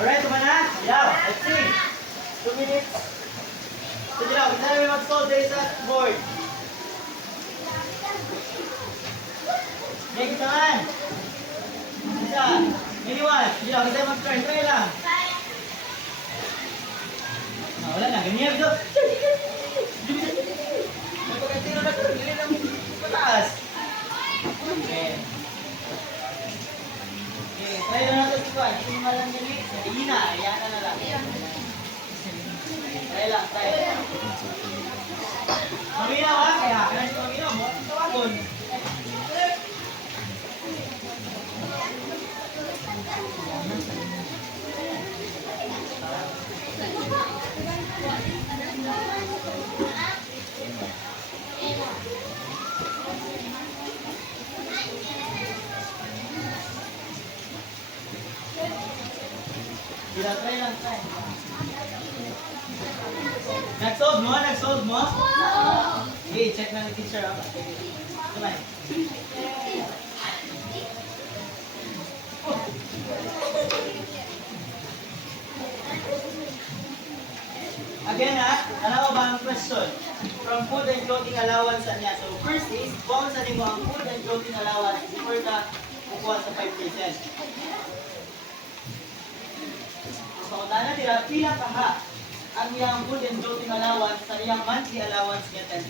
Alright, tuman na? Yeah, let's see. 2 minutes. Sige lang, isa namin mag-solve there sa board. Next naman. Isa. Miniwan. Sige lang, isa mag-try. Try lang. Wala na, ganyan. Magpagkatino na ito. Hindi lang pataas. Okay. Okay, try na natin si Kwan. Hindi mo lang ganyan. Hina, ayan na lang. Try lang, try. Maminaw ha, kaya kaya si maminaw mo. Tawagon. Bila try lang, try. Nag-solve mo? Nag-solve mo? Okay, check na ng teacher. Kamay. Again ha, alam mo ba ang question? From food and clothing allowance niya. So first is, buwan sa mo ang food and clothing allowance before ka kukuha sa 5%. So kung na tira, pila ka ha ang iyang food and clothing allowance sa iyang monthly allowance niya 10,000.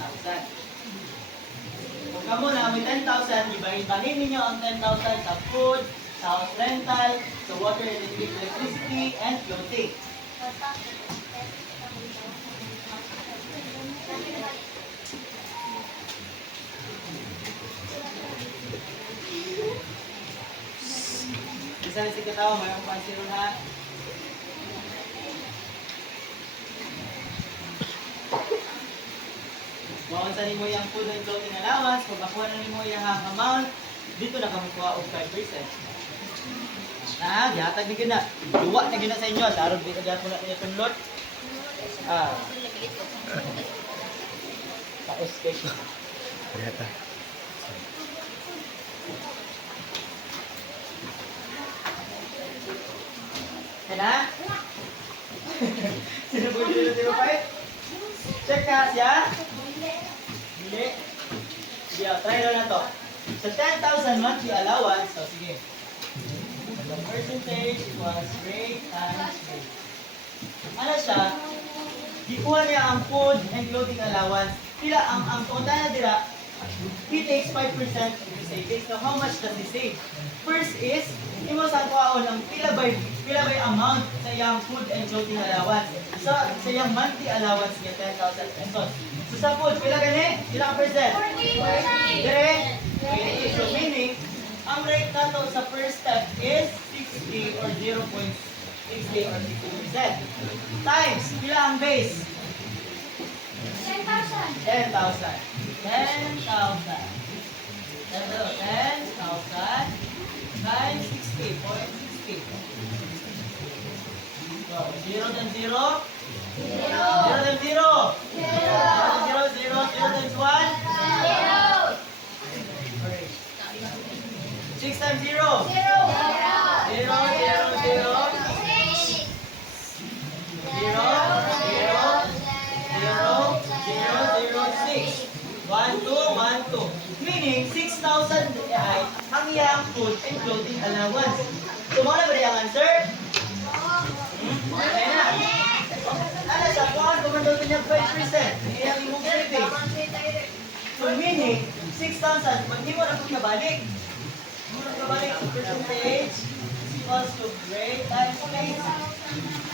Kung kamo na may 10,000, ibahin ninyo ang 10,000 sa food, sa house rental, sa water and electricity, and clothing. Isa na si Katawa, mayroong pansiro na. Kung saan mo yung food and clothing allowance, kung makuha na mo yung amount, dito na kami kuha og 5%. Na, gihatag ni gina. Duwa na gina sa inyo. Sarod di ka gihat mo na niya tunlot. Taos kay ko. Ternyata. Kena? Sino po dito dito pa eh? Check ka siya. Hindi. Sige, try na to. Sa 10,000 monthly allowance, so sige. The percentage was rate times rate. Ano siya? Ikuha niya ang food and clothing allowance. Pila ang punta na dira, he takes 5% of the savings. So how much does he save? First is, imo sa kuhaon ang pila by amount sa iyang food and clothing allowance. So, sa iyang monthly allowance niya 10,000 pesos. So sa food, pila gani? Ilang percent? 40%. Dire? 20. So meaning, ang rate nato sa first step is 60 or 0.60 or 60%. Times, pila ang base? 10,000. 10,000. 10,000. 10,000 times 60.60. So, 0 times 0? 0 times 0? 0 times 1? 6 times 0? 0, 0, 0, 0, 0, 0, 6. 1, 2, 1, 2. Meaning, 6,000 ay ang iyang food and clothing allowance. So, mga na ba yung answer? Okay na. Ano siya? Kung kumandot niya 5%, iyang imong savings. So, meaning, 6,000, pag di mo na kung nabalik, percentage equals to rate times rate.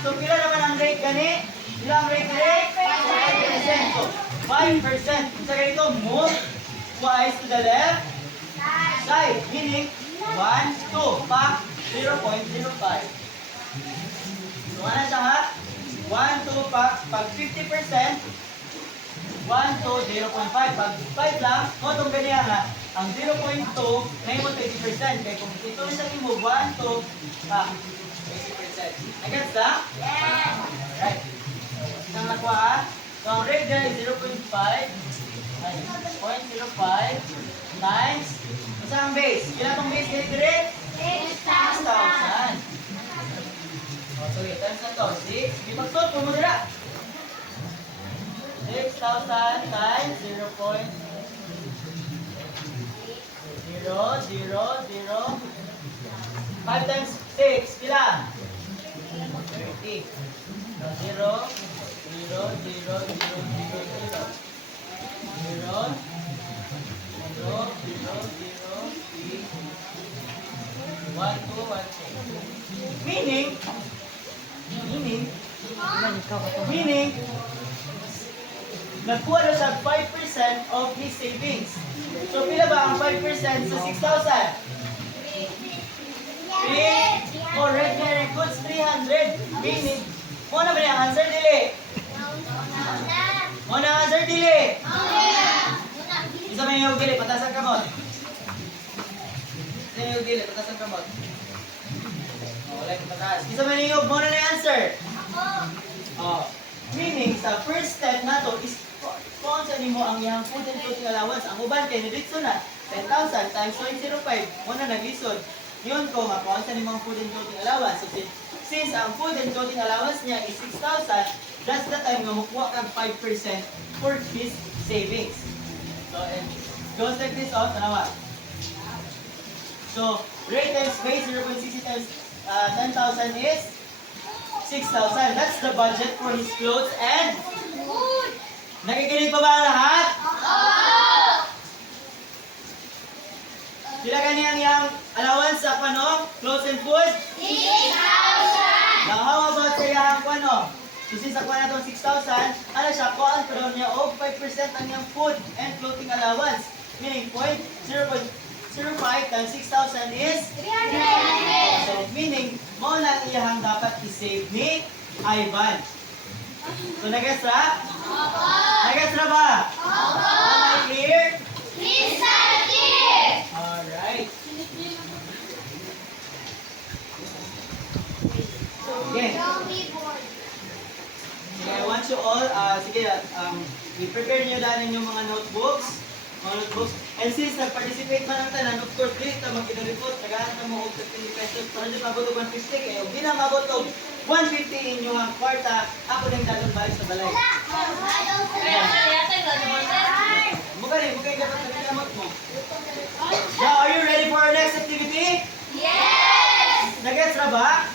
So, pila naman ang rate gani? Pila ang rate rate? 5%. So, 5%. Sa ganito, move twice to the left side. Meaning, 1, 2, pack 0.05. So, ano siya ha? 1, 2, pack. Pag 50%, 1 to 0.5. Pag 5 lang, kung itong ganyan ha, ang 0.2, ngayon mo 20%. Kaya kung ito rin sa mo, 1 to, pack 20%. Nagets na? Yes. Alright. Isang nakuha ha? So, ang rate dyan is 0.5. Ay, 0.05 times, isang base. Kailan itong base ganit direct? 6,000. 6,000. Okay, times na to. 6. Sige, mag-solve po mo dira. 6,000 times 0.000. 5 times 6, pila? 30. 0, 0, 0, 0, 0, 0. 0, 0, 0, 0, 1, 2, 1, 2. Meaning, nagkuha na siya 5% of his savings. So, pila ba ang 5% sa 6,000? 3. Correct, very good. 300. Meaning, mo na ba yung answer, dili? Mo na answer, dili? Isa may yung dili, patasan ka mo. Isa may yung dili, patasan ka mo. Wala yung pataas. Isa may yung, mo na yung answer. Meaning, sa first step na to is kung saan mo ang iyang food and clothing allowance. Ang uban kay nadito na 10,000 times 0.05. Mo na nag-lisod. Yun ko nga kung saan mo ang food and clothing allowance. So, since ang food and clothing allowance niya is 6,000, that's the time nga makuha kang 5% for his savings. So, and goes like this out, tanawa. So, rate times base 0.60 times 10,000 is 6,000. That's the budget for his clothes and nakikinig pa ba ang lahat? Sila kaniyang yung allowance sa pano? Clothes and food? 6,000! Now, how about sa yung pano? So, since nakuha na itong 6,000, ano siya, kuhaan pero niya o 5% ang yung food and clothing allowance. Meaning, 0.05 times 6,000 is 300! So, meaning, mo na iyahang dapat i-save ni Ivan. So, nag-gets na? Nag-gets na ba? Am I clear? Alright. Okay. Sige, I want you all, i-prepare nyo dahil yung mga notebooks. And since nag-participate man ang tanan, of course, dito mag-report, tagahan na mo og 50 pesos, para dito mabot og 150 kayo. Hindi na mabot og 150 inyo ang kwarta, ako nang dadong balik sa balay. Mukha rin, mukha yung dapat na kinamot mo. Now, are you ready for our next activity? Yes! Nag-gets na ba?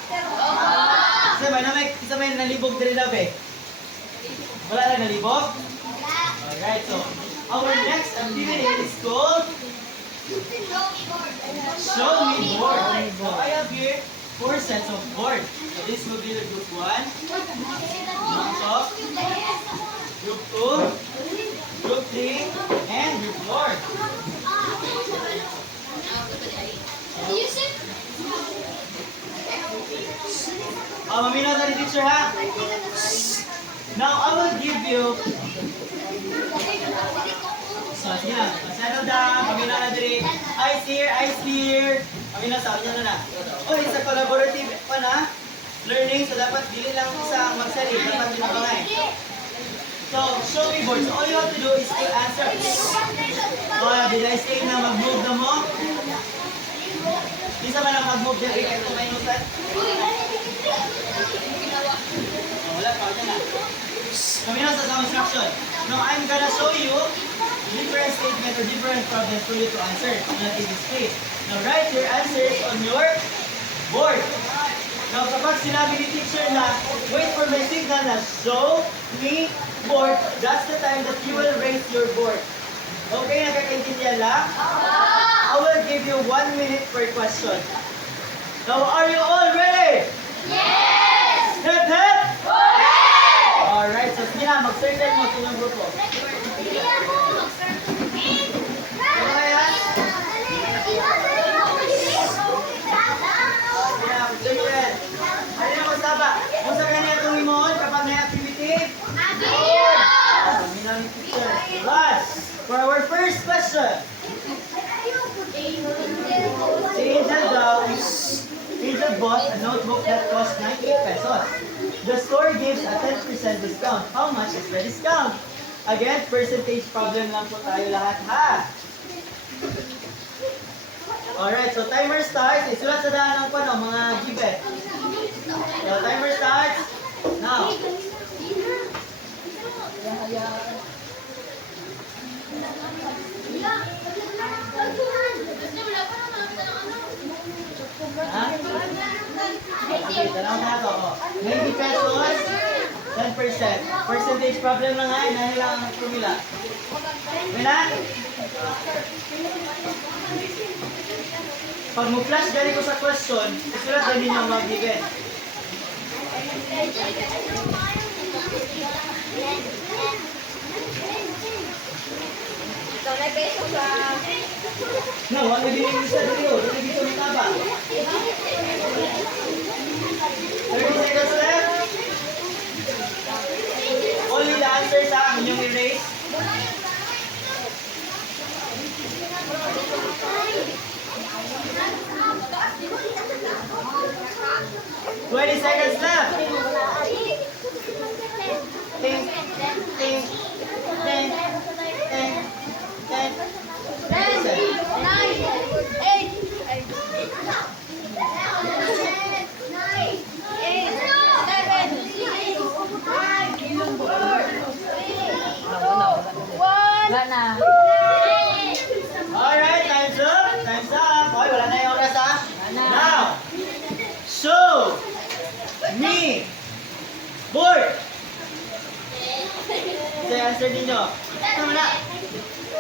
Isa may nalibog din na ba? Wala na nalibog? Alright, so, our next activity is called Show Me Board. So I have here 4 sets of board. So this will be the group 1, group 2, group 2, group 3, and group 4. Mamina sa teacher ha? Now I will give you. So, sige na. Settle down. Kami na diri. Eyes here. Kami na sa kanya na. Oh, it's a collaborative learning. So, dapat dili lang isa ang magsalita. Dapat dinabangay. So, show me board. So, all you have to do is to answer. Oh, did I say na mag-move na mo? Isa man ang mag-move dyan. Ikaw ito may nusan. Wala pa. Kanya na. Kami na sa instruction. Now, I'm gonna show you different statements or different problems for you to answer on a display. Now, write your answers on your board. Now, kapag sinabi ni teacher na, wait for my signal na show me board, that's the time that you will raise your board. Okay, nakakaintindihan lang? I will give you 1 minute per question. Now, are you all ready? Yes! Hep, hep! Correct! Alright, so sige na, mag-circle mo sa inyong grupo. Ano kaya yan? Circle. Ano na magsaba? Kung sa kanya itong imoon kapag may activity? Minang teacher. Last, for our first question. Si Angel bought a notebook that cost 98 pesos. The store gives a 10% discount. How much is the discount? Again, percentage problem lang po tayo lahat, ha? Alright, so timer starts. Isulat sa daan ng mga given. The timer starts now. Ha? Okay, tanaw na ito. Oh. 90 pesos, 10%. Percentage problem lang ay, dahil lang ang formula. Okay na? Pag mo-flash gani ko sa question, isulat din ninyo ang mga given. No, wala din yung isa dito. Dito dito may taba. 30 seconds left. Only the answer sa ang inyong erase. Twenty seconds left. Ting, ting, ting, ting, ting. 10, 9, 8, 7, 6, 5, 4, 3, 2, 1. Alright, time's up. Time's up. Okay, wala na yung oras ha. Now, show me board. Say answer ninyo. Tama na.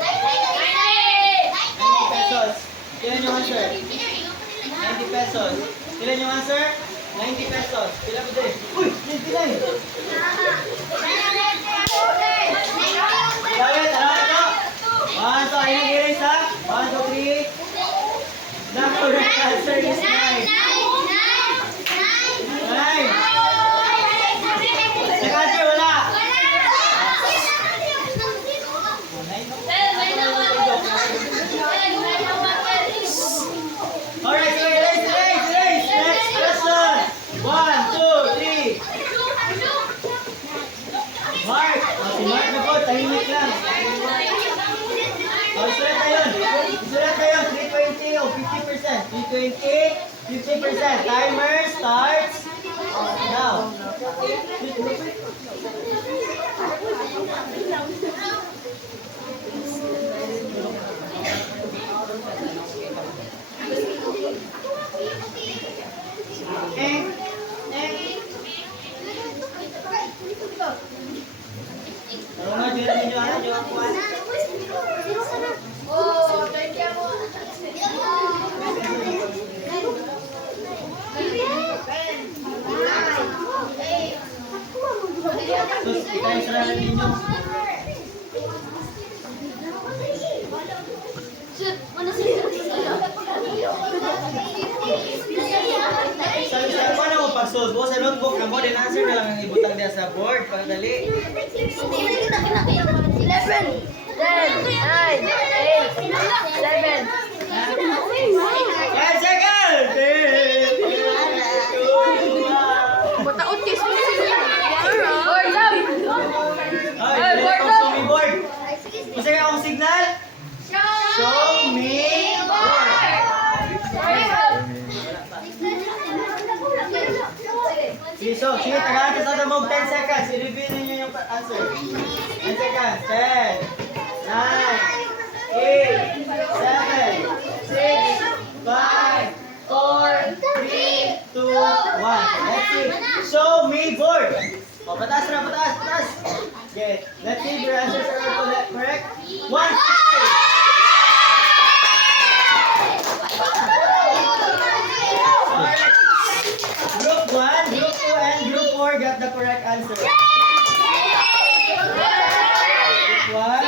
90 pesos. Ilan yung answer? 90 pesos. Ilan yung answer? 90 pesos. Pila mo din? Uy! 99! David, ano ito? 1, 2, ay nag-erase ha? 1, 2, 3. The correct answer is 9. 9! Nag-answer wala! Alright, so erase! Next question! 1, 2, 3. Mark! Si Mark na po, tahimik lang. Isulat na yun. Isulat na yun. 320 o 50%. 320, 50%. Timer starts now. Pero nga, dito ninyo ano, yung ang kuwan. Sus, itayin sa lahat ninyo. Sabi ko na mo pag-solve mo sa notebook na mo, din answer na lang ang ibutang diya sa board. Pagdali. 11, 10, 9, 8, 7, 5 seconds! Mataot kayo sa mga board up! Ay, board up! Show me board! Masa ka akong signal? Show me board! Sige, so, sige, tagalan ka sa mo 10 seconds. I-review ninyo yung answer. 10 seconds. 10, 9, 8, 7, 6, 5, 4, 3, 2, 1. Let's see. Show me board. O, patas na, patas. Okay, let's see if your answers are correct. 160. Alright. Group 1, Group 2, and Group 4 got the correct answer. Group 1.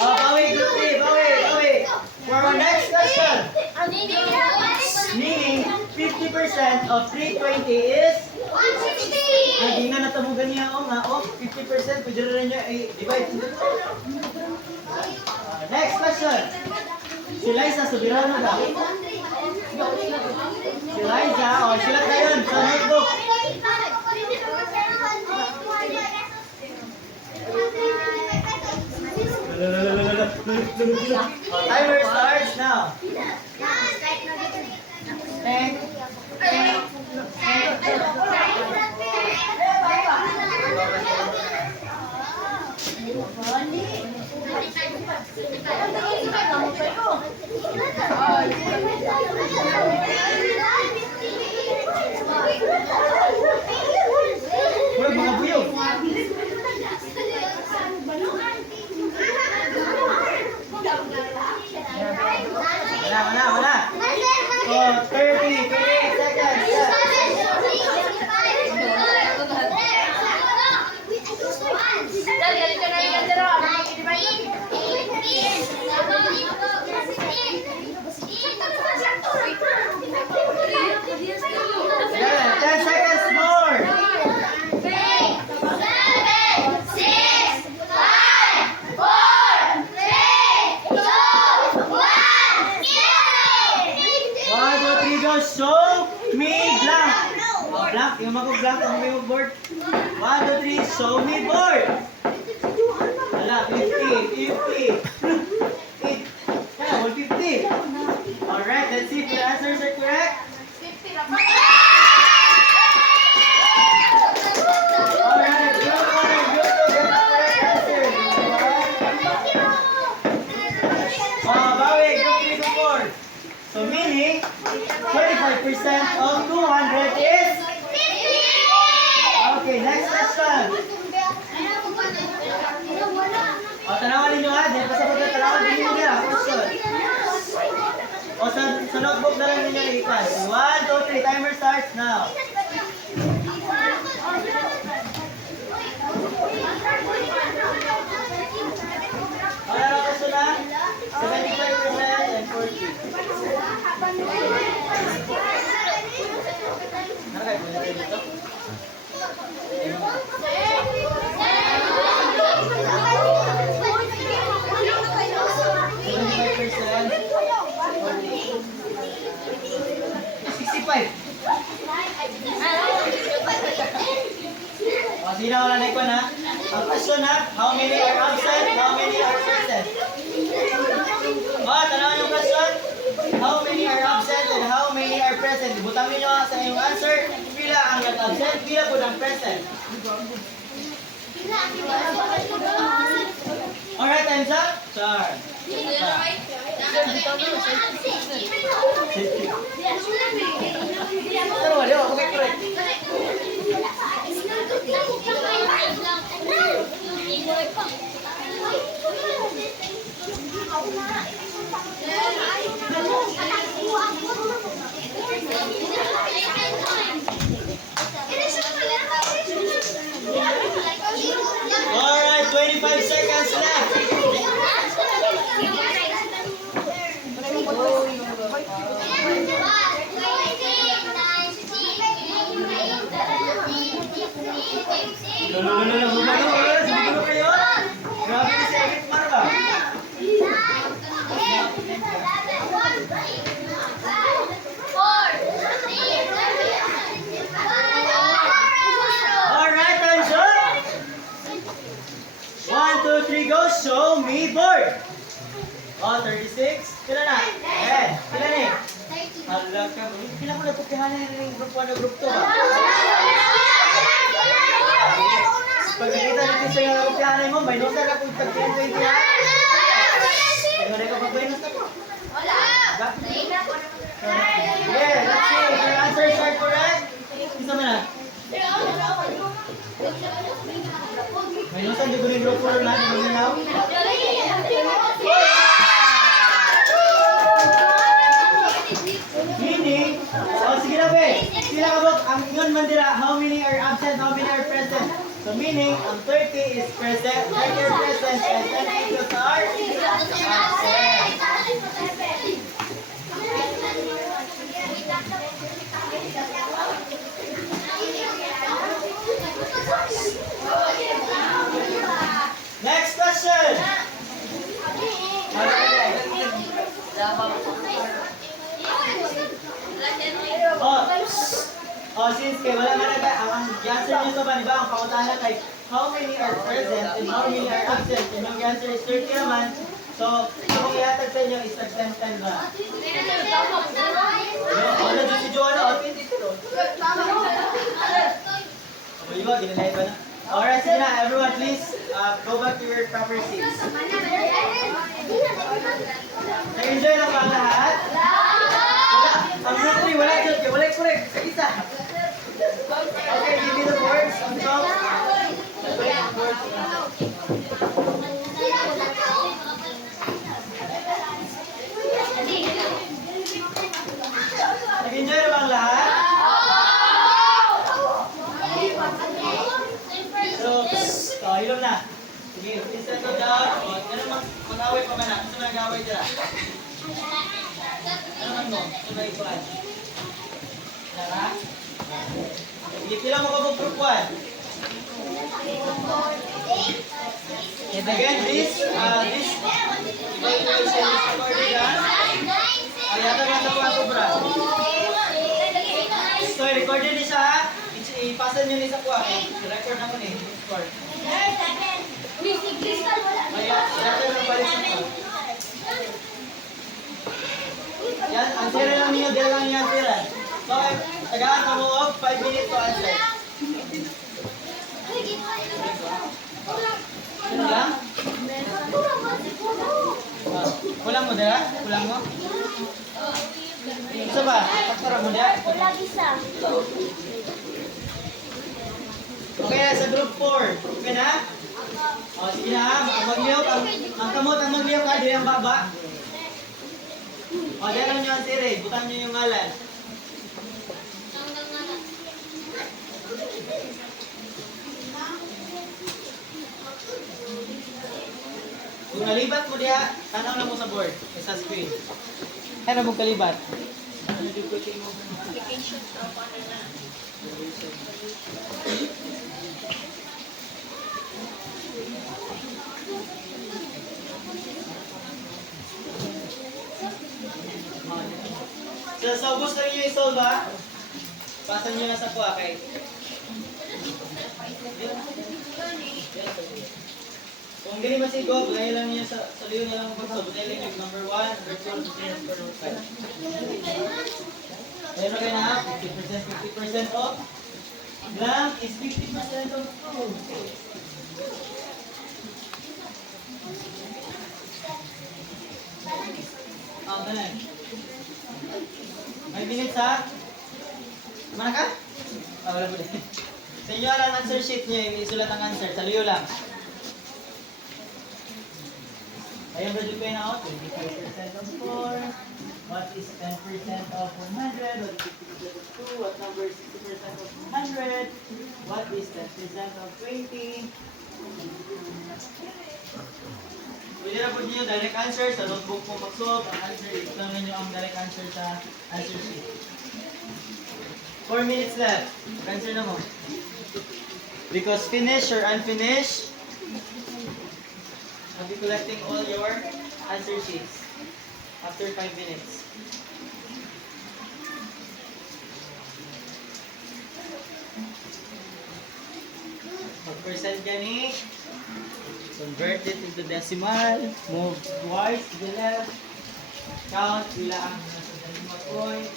Oh, bawi, Group 3, bawi. For our next question, meaning 50% of 320 is? Hindi na natamugan niya ako nga. Oh, 50%, pwede rin niya i-divide. Next question. Si Liza, subirano ba? Si Liza, o sila tayo sa notebook. Timer starts now. Murag mga buyog. Wala. So, 30 seconds. Yeah, 10 seconds more. One, two, three, go. Show me blank. Oh, blank. Yung mag-blank ang may board. 1, 2, 3. Show me board. Wala, 50. 8. Yeah, 150. Alright, let's see if the answers are correct. Alright, good one. Good to get the correct answer. Bawi, go 3, go 4. So meaning, 25% of 200 is? Okay, next question. O, tanawan ninyo ha. Dahil pa sa pagkatanawan ninyo niya. Question. O, sa notebook na lang ninyo ilipas. 1, 2, 3. Timer starts now. Wala na question na? 75% and 40. Nakakaya po nila dito? Sige na, wala na ikaw na. Ang question na, how many are absent, how many are present? Tanawan yung question. How many are absent and how many are present? Butangin nyo sa inyong answer. Pila ang nag-absent, pila po ng present. Alright, time's up. Char. Pero wala, okay, correct. Alright, 25 seconds left. Siguro kayo? Grabe na si Agit Marga. Alright, time's up. 1, 2, 3, go. Show me board. 36. Kailan na? Kailan eh? Hala ka. Kailan mo nagpupihan na yung group 1 na group 2 ba? Pag nakita natin sa yung nagpupihan mo, may nota na kung tag-20 ha? Kaya na ka pag-minus na po? Wala. Yeah, let's see. If your answers are correct, isa mo na. May nota, di ko rin group 4 na. Di mo na. Meaning, sige na be. Sila kabok, ang ingon man dira, how many are absent, how many are present. So meaning, ang 30 is present, 30 are present, and 10 equals are absent. Next question. Since kay wala man na ang answer niyo sa ba, di ba? Ang pautahan kay how many are present and how many are absent. And yung answer is 30 naman. So, kung iatag sa inyo is 10-10 ba? Ano dyan si Joanna? 20 pero. O, di ba? Ginalay ba na? Alright, sige na. Everyone, please go back to your proper seats. Nag-enjoy lang ba ang lahat? Wala. Ang group 3, wala dyan. Wala correct. Isa. Okay, give me the boards on top. Nag-enjoy na ba ang lahat? So, hilom na. Sige, please settle down. Ano mag-away pa ba na? Gusto mo nag-away dyan? Ano man mo? Gusto mo ikuhan? Tara? Sige, pila mo ka po group 1? And again, this evaluation is recorded yan. Yata nga na po ako, bro. So, recorded niya siya. Ipasa niyo niya sa kuha. Record na ko niya. Score. Kaya, record na pala sa kuha. Yan, answer lang niyo. Dila lang niyo answeran. So, tagaan ka mo of 5 minutes to answer. Ano lang? Kulang mo dila? Kulang mo? Isa ba? Taktara mo dila? Okay na, sa group 4. Okay na? O, sige na. Magliyok. Ang kamot ang magliyok ha. Dili ang baba. O, dila lang nyo ang siri. Butang nyo yung ngalan. Kung nalibat mo diha, tanaw lang mo sa board, sa screen. Kaya mo kalibat. Application sa paano na. So, gusto niyo i-solve ha? Pasan niyo na sa kuha kay. Kung hindi masigo, bigay lang niyo sa liyo na lang pagso. Bigay lang yung number 1, virtual students for number 5. Ayun na kayo na, 50% off. Blank is 50% off too. Ganun. 5 minutes ha? Mana ka? Wala po din. Sa inyo lang answer sheet niyo, isulat ang answer. Sa liyo lang. Ayun ba yung out? 25% of 4. What is 10% of 100? What is 50% of 2? What number is 60% of 100? What is 10% of 20? Pwede na po niyo direct answer sa notebook po mag-solve. Ang answer, ito ninyo ang direct answer sa answer sheet. 4 minutes left. Answer na mo. Because finish or unfinished, I'll be collecting all your answer sheets after 5 minutes. Mag-percent gani, convert it into decimal, move twice to the left, count, pila ang nasa decimal point.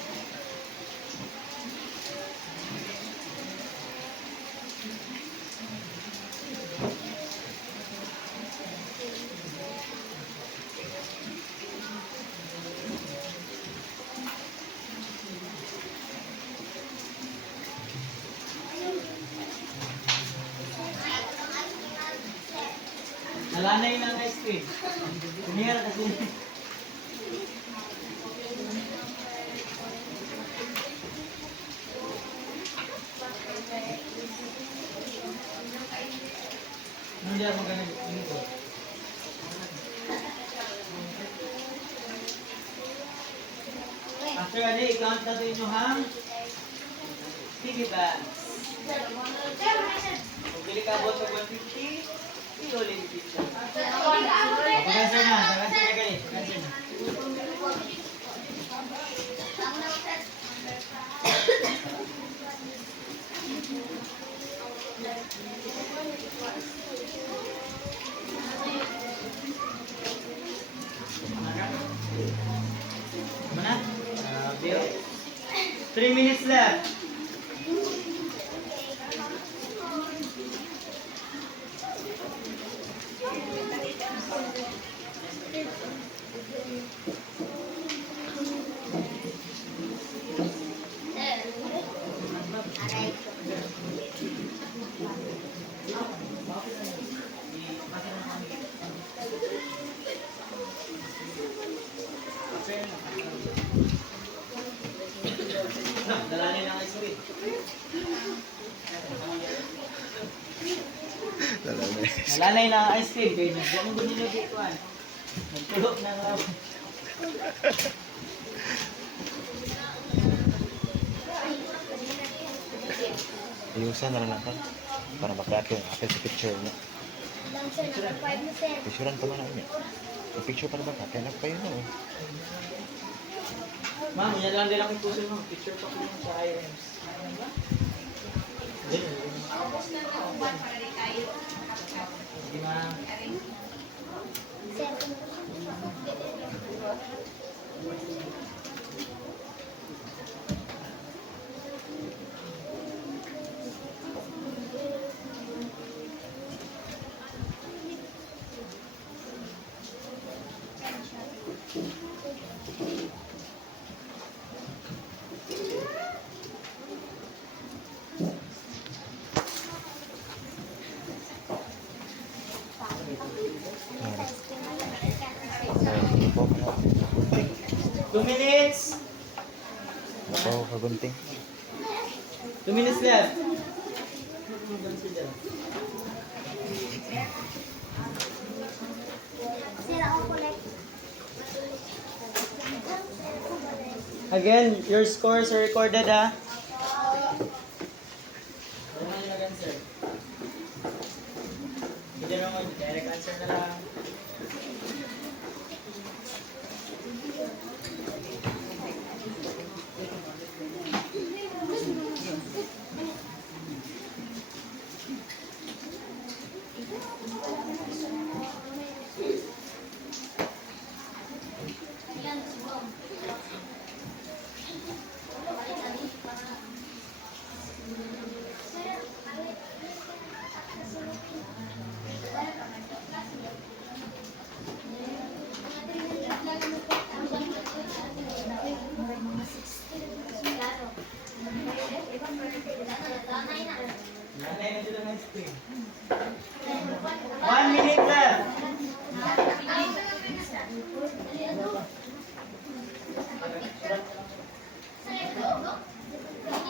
Nalanay ng ice cream. Kumira kasi. Hindi ako ganito. After a day, count na ito inyong piggy banks. Kung bili ka abot sa 150, uli ni pizza. Pag-answer na. Pag-answer na ganit. Pag-answer na. Mana? Bill? 3 minutes left. Nalanay na ang ice cream. Kaya nagbuang ko ninyo dituan. Nagtulog na nga. Iusan na lang natin para maka-appeal sa picture niya. Picturean pa man ako niya. Yung picture pa na ba? Kaya pa yun oh. Ma'am, yan lang din ako puso mo. Picture pa ko yun sa IMs. Sige ma'am. Ipo ka na. 2 minutes! Ipo ka gunting. 2 minutes left. Again, your scores are recorded ha. Ano yung nag-answer? Hindi naman, direct answer na lang. Nanay na sila ng screen. 1 minute left.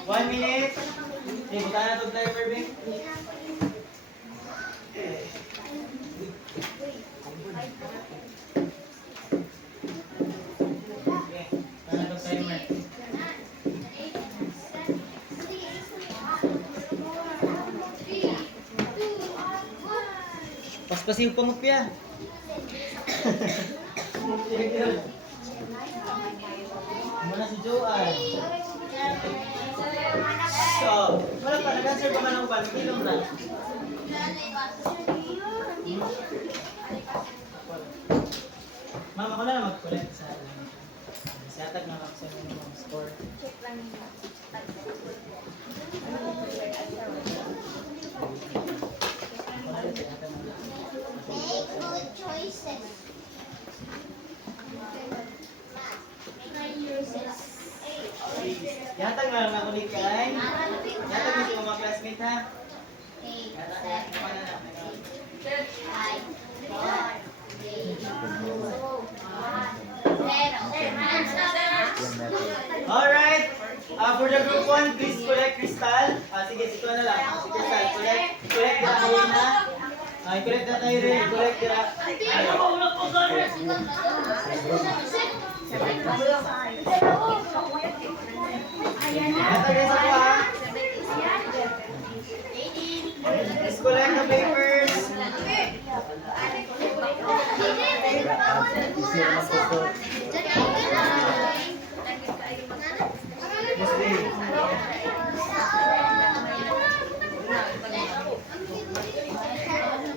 One minute. Hey, buta na itong timer, Bing. Okay, buta na itong timer. Paspasiw pa mo, Pia. Muna si Joanne. So, wala pa, nag-answer pa man ako ba? Nag-ilong na. Mama ko na lang mag-collect sa setag na ako sa mga score. Yatag na lang ako ni Kay. Yatag mo sa mga classmate ha. Alright. For the group 1, please collect Crystal. Sige, ito na lang. Si Crystal, collect na tayo na. Collect na tayo rin. Collect na. Yatag sa ko ha. Let's collect the papers.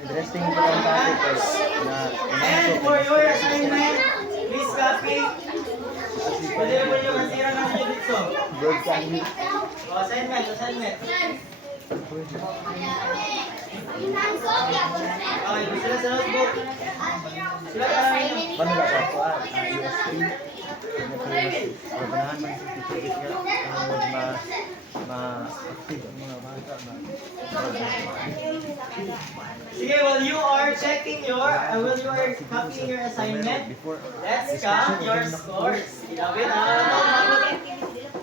Interesting pa lang tayo kasi na And for your assignment, please copy. Pwede naman yung masira ng video dito. broadcast. Assignment. Okay, sila sa notebook. Sila ka lang. Paano ba ito? USB. Pagpanahan man sa certificate nga. Ma-active ang mga bata na. Sige, while you are checking while you are copying your assignment, let's count your scores. Ilawin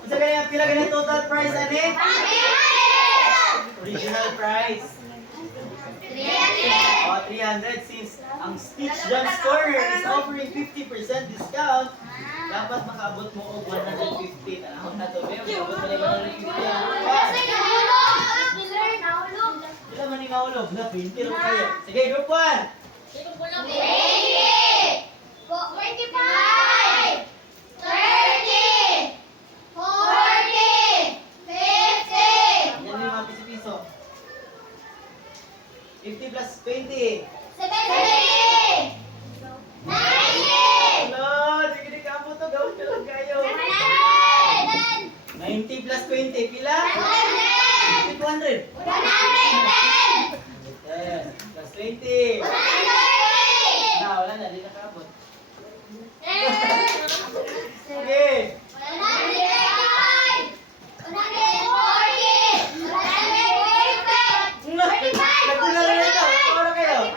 Isa ganyan, pila ganyan total price, ani? Original price. 300. 300 since ang Stitch John's Corner is offering 50% discount. Dapat makaabot mo og 150. Tanahon na to. Babe, abot mo na 150 ang group 1. Sila man yung naulog. Na, 20 lang kayo. Sige, group 1. Yan yung mga piso-piso. 50 plus 20. Hello, sige na ka to. Gawin ka lang kayo. 90 plus 20. Pila? 200. 10 plus 20. Na, wala na. Di nakaabot. Sige. Nagkulang na ito. Paano kayo?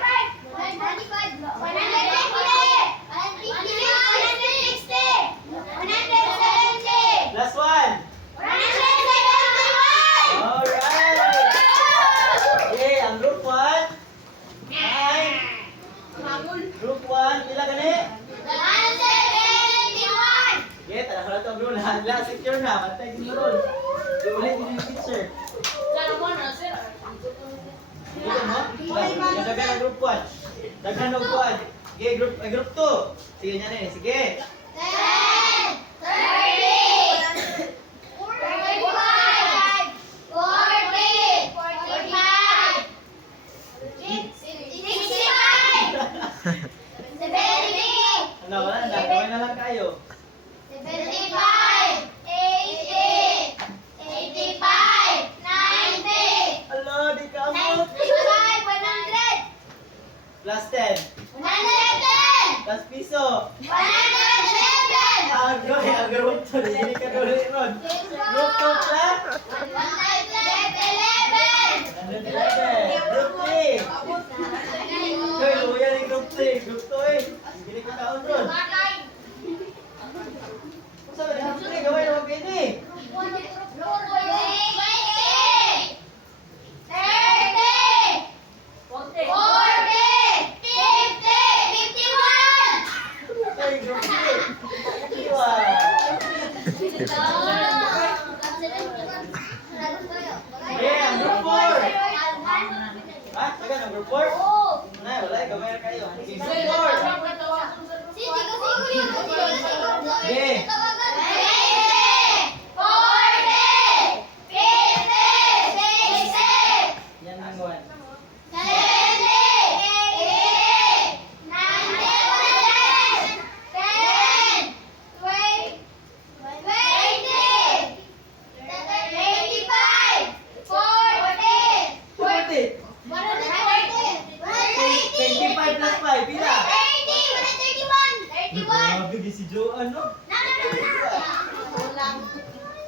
Last one. Alright. Okay, ang group 1. Group 1. Pila gani? Okay, tara ko na ito bro. Lahat secure na. Matay din bro. Ulit din yung picture. Dito mo? Daghan ang group 1. Daghan ang group 1. Okay, group 2. Sige niya na eh. Sige. Ano, wala na. Gawin na lang kayo. Hello, di ka amot. Plus 10. Plus piso. Agoy, ang group 2. Hindi ka tuloy ron. Group 2 plus. 111. Group 3. Hoy, luya ni group 3. Group 2 eh. Hindi ka kaon ron. Kung saan ba group 3? Gawin na mag-pwede. Hoy, group 3. Iwan. Okay, ang group 4. Ha? Taga ang group 4? Nay, wala. Gawin na kayo. Okay, group 4. Okay. Yan ang gawan. Forty. 25 plus 5. Pila? Grabe, di si Joanne, no?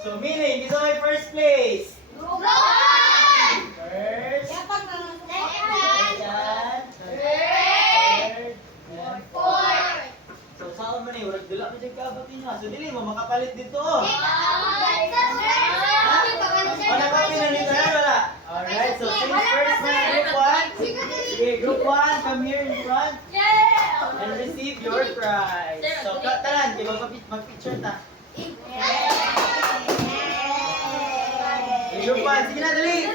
So, meaning, this is my first place. First. So, saan mo ni? Walang dila pa dyan kaabot niya. So, dili mo makapalit dito. O, nakapin na nito na, wala? Alright, so since first na group 1. Okay, group 1, come here in front. And receive your prize. So, talan, di ba mag-picture ta? Okay, group 1, sige na, dali.